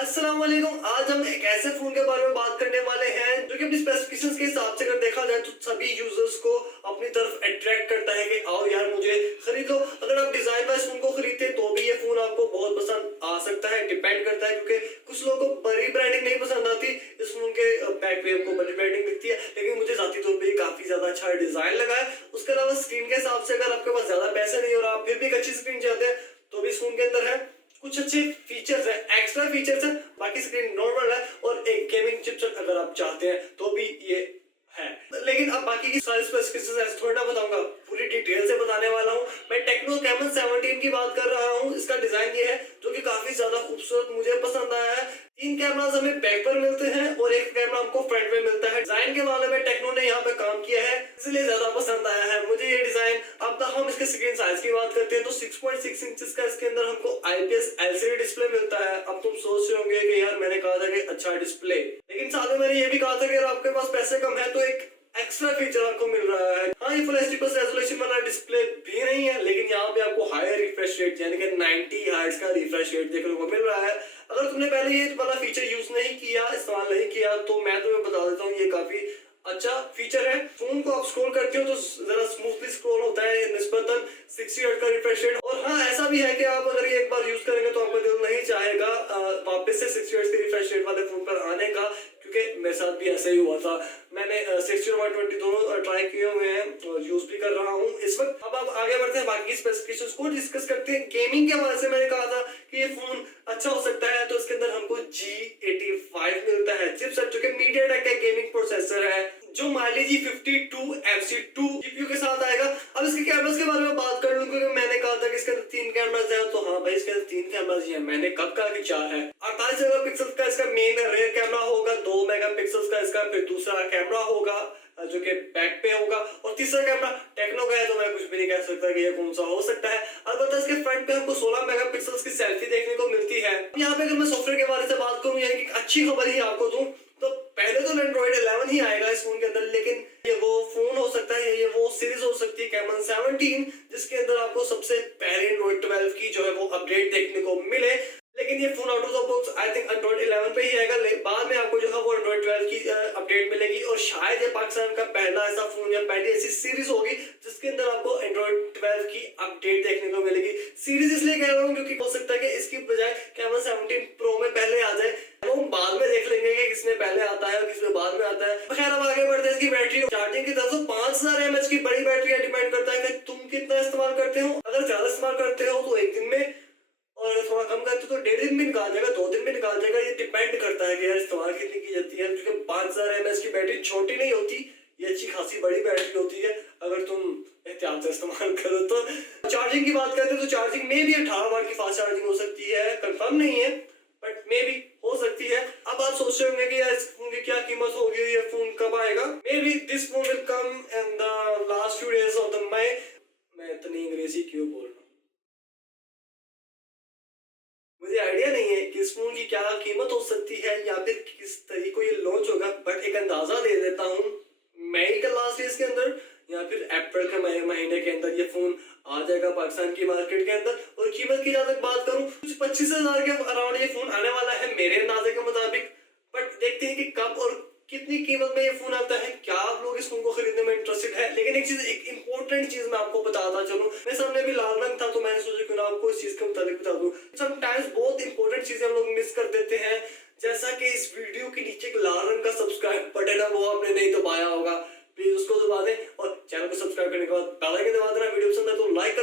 अस्सलाम वालेकुम। आज हम एक ऐसे फोन के बारे में बात करने वाले हैं जो कि अपनी स्पेसिफिकेशंस के हिसाब से अगर देखा जाए तो सभी यूजर्स को अपनी तरफ अट्रैक्ट करता है कि आओ यार मुझे खरीदो। अगर आप डिजाइन वाइज फोन को खरीदते हैं तो भी ये फोन आपको बहुत पसंद आ सकता है, डिपेंड करता है, क्योंकि कुछ लोगों को बड़ी ब्रांडिंग नहीं पसंद आती। इस फोन के बैक पे हमको बड़ी ब्रांडिंग दिखती है, लेकिन मुझे जाती तौर पर काफी ज्यादा अच्छा डिजाइन लगा है। उसके अलावा स्क्रीन के हिसाब से अगर आपके पास ज्यादा पैसे नहीं और आप फिर भी एक अच्छी स्क्रीन चाहते हैं तो भी इस फोन के अंदर है कुछ अच्छे फीचर्स है, एक्स्ट्रा फीचर्स है। बाकी स्क्रीन नॉर्मल है और एक गेमिंग चिपसेट अगर आप चाहते हैं तो भी ये है। लेकिन अब बाकी की सारी स्पेसिफिकेशंस थोड़ा बताऊंगा, पूरी डिटेल से बताने वाला हूं। मैं टेक्नो कैमन 17 की बात कर रहा हूं। इसका डिजाइन ये है जो कि काफी ज्यादा खूबसूरत मुझे पसंद आया है। 3 कैमरास हमें बैक पर मिलते हैं और एक कैमरा हमको फ्रंट में मिलता है। डिजाइन के मामले में टेक्नो ने यहाँ पे काम किया है, इसलिए ज्यादा पसंद आया है मुझे ये डिजाइन। अब हम इसके स्क्रीन साइज की बात करते हैं तो 6.6 इंचेस का इसके अंदर हमको IPS LCD डिस्प्ले मिलता है। अब तुम सोच रहे होंगे कि यार मैंने कहा था कि अच्छा डिस्प्ले, लेकिन साथ में मैंने ये भी कहा था कि अगर आपके पास पैसे कम है तो एक एक्स्ट्रा फीचर आपको मिल रहा है। हाँ, ये फुल एचडी रेजोल्यूशन वाला डिस्प्ले भी नहीं है, लेकिन यहाँ पे आपको हायर रिफ्रेश रेट यानी कि 90 हर्ट्ज का रिफ्रेश रेट देखने को मिल रहा है। अगर तुमने पहले ये वाला फीचर यूज नहीं किया, इस्तेमाल नहीं किया, तो मैं तुम्हें बता देता हूँ ये काफी अच्छा फीचर है। फोन को आप स्क्रॉल करते हो तो जरा स्मूथली स्क्रॉल होता है निस्बतन 60 हर्ट्ज का रिफ्रेश रेट। और हाँ, ऐसा भी है कि आप अगर ये एक बार यूज करेंगे तो आपका दिल नहीं चाहेगा वापस से 60 हर्ट्ज के रिफ्रेश रेट वाले फोन पर आने का, क्योंकि मेरे साथ भी ऐसा ही हुआ था। मैंने 60 और 120 दोनों ट्राई किए हुए हैं और यूज भी कर रहा हूँ इस वक्त। अब आप आगे बढ़ते हैं, बाकी स्पेसिफिकेशंस को डिस्कस करते हैं। गेमिंग के हवाले से मैंने कहा था कि ये फोन अच्छा हो सकता है, तो इसके अंदर हमको G85 मिलता है चिपसेट, जो कि मीडियाटेक का गेमिंग प्रोसेसर है, जो माइलेज G52 MC2 जीपीयू के साथ आएगा। अब इसके कैमरास के बारे में बात कर लूं, क्योंकि मैंने कहा था कि इसके अंदर 3 कैमरास हैं, तो हाँ भाई इसके अंदर 3 कैमरास ही हैं। मैंने कब कहा कि 4 है। 48 मेगापिक्सल का इसका मेन रेयर कैमरा होगा, 2 मेगापिक्सल का इसका फिर दूसरा कैमरा होगा जो कि बैक पे होगा, और तीसरा कैमरा टेक्नो का है, तो मैं कुछ भी नहीं कह सकता कि ये कौन सा हो सकता है। अलबत्ता इसके फ्रंट पे हमको 16 मेगापिक्सल की सेल्फी देखने को मिलती है। यहाँ पे अगर मैं सॉफ्टवेयर के बारे से बात करूं, यानी कि अच्छी खबर ही आपको दूं, तो पहले तो एंड्रॉइड 11 ही आएगा इस फोन के अंदर, लेकिन ये वो फोन हो सकता है, ये वो सीरीज हो सकती है कैमन 17 जिसके अंदर आपको सबसे पहले एंड्रॉइड 12 की जो है वो अपडेट देखने को मिले। लेकिन ये phone out of the box I think Android 11 पे ही आएगा, बाद में आपको जो है वो एंड्रॉइड 12 की अपडेट मिलेगी। और शायद ये पाकिस्तान का पहला ऐसा फोन या पहली ऐसी सीरीज होगी जिसके अंदर आपको एंड्रॉइड 12 की अपडेट देखने को मिलेगी। सीरीज इसलिए कह रहा हूँ क्योंकि हो सकता है कि इसकी बजाय कैमन 17 प्रो में पहले आ जाए, वो बाद में देख लेंगे कि किसमें पहले आता है और किसमें बाद में आता है। खैर, अब आगे बढ़ते हैं। इसकी बैटरी चार्जिंग की तरफ 5000 mAh की बड़ी बैटरी है। डिपेंड करता है कि तुम कितना इस्तेमाल करते हो। अगर ज्यादा इस्तेमाल करते हो तो एक दिन में, और अगर थोड़ा कम करते हो तो 1.5 दिन भी निकाल जाएगा, 2 दिन भी निकाल जाएगा। ये डिपेंड करता है कि यार इस्तेमाल कितनी की जाती है, क्योंकि 5000 mAh की बैटरी छोटी नहीं होती, ये अच्छी खासी बड़ी बैटरी होती है अगर तुम एहतियात से इस्तेमाल करो तो। चार्जिंग की बात करते हैं तो चार्जिंग में भी 18 वाट की फास्ट चार्जिंग हो सकती है, कंफर्म नहीं है बट मे भी हो सकती है। अब आप सोच रहे होंगे कि यार इस फोन की क्या कीमत होगी, ये फोन कब आएगा। Maybe this phone will come in the last few days of the May. मैं इतनी अंग्रेजी क्यों बोल रहा हूँ, मुझे आइडिया नहीं है कि इस फोन की क्या कीमत हो सकती है या फिर किस तरीके को ये लॉन्च होगा, बट एक अंदाजा दे देता हूँ, मई के लास्ट डेज के अंदर या फिर अप्रैल के महीने के अंदर ये फोन आ जाएगा पाकिस्तान की मार्केट के अंदर। और कीमत की जहाँ तक बात करूं, कुछ 25,000 के अराउंड ये फोन आने वाला है मेरे अंदाजे के मुताबिक। बट देखते हैं कि कब और कितनी कीमत में ये फोन आता है, क्या आप लोग इस फोन को खरीदने में इंटरेस्टेड है। लेकिन एक इंपॉर्टेंट चीज मैं आपको बताता चलूं, मेरे सामने भी लाल रंग था तो मैंने सोचा क्यों ना आपको इस चीज के मुताबिक बता दूं। समटाइम्स बहुत इंपॉर्टेंट चीजें हम लोग मिस कर देते हैं, जैसा कि इस वीडियो के नीचे एक लाल रंग का सब्सक्राइब बटन है, वो आपने नहीं दबाया होगा, प्लीज उसको दबा दें और चैनल को सब्सक्राइब करने के बाद बेल आइकन दबा देना। वीडियो पसंद है तो लाइक